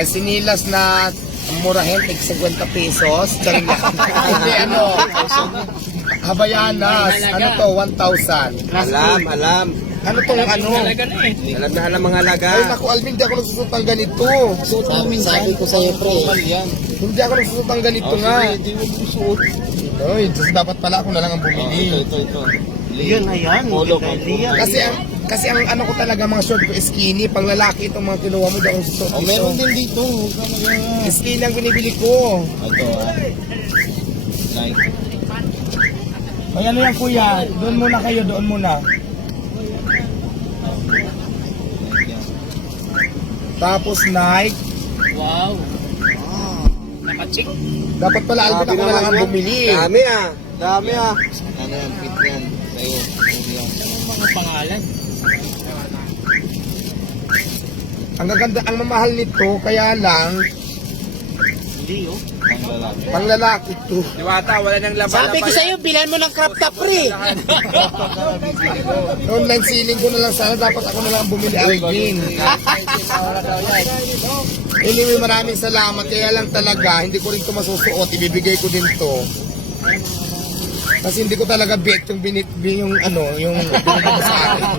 May sinilas na murahin, 50 pesos. Charing lang. Hindi Habayanas. Ano to? 1,000. Alam. Ano tong ano? Alam na alam mga halaga. Ay naku, Alvin, hindi ako nagsusot ng ganito. Sabi ko sa'yo, pre. Hindi ako nagsusot ng ganito nga. Hindi mo suot. Oy, dapat pala ako na lang ang bumili. Ito. Yan, ayan. Kasi ang ano ko talaga mga short ko skinny. Pang lalaki itong mga kinuha mo, di ako nagsusot dito. Meron din dito. Skinny ang binibili ko. Ito, Like. Ay ano yan kuya, doon muna kayo, doon muna. Tapos Nike. Wow. Naka-check. Dapat pala Alvin ako na lang ang bumili. Dami ah. Ano yan, fit yan. Sa'yo. Anong mga pangalan? Ang gaganda, ang mamahal nito, kaya lang, Hindi, oh. pang lalaki to. Diwata, wala nang laban. Sabi ko sa'yo, bilan mo ng crop top, pre. Online selling ko na lang sana, dapat ako na lang ang bumili Alvin. Anyway, maraming salamat. Kaya lang talaga, hindi ko rin ito masusuot. Ibibigay ko din to. Kasi hindi ko talaga bet yung binit yung binigay mo sa akin.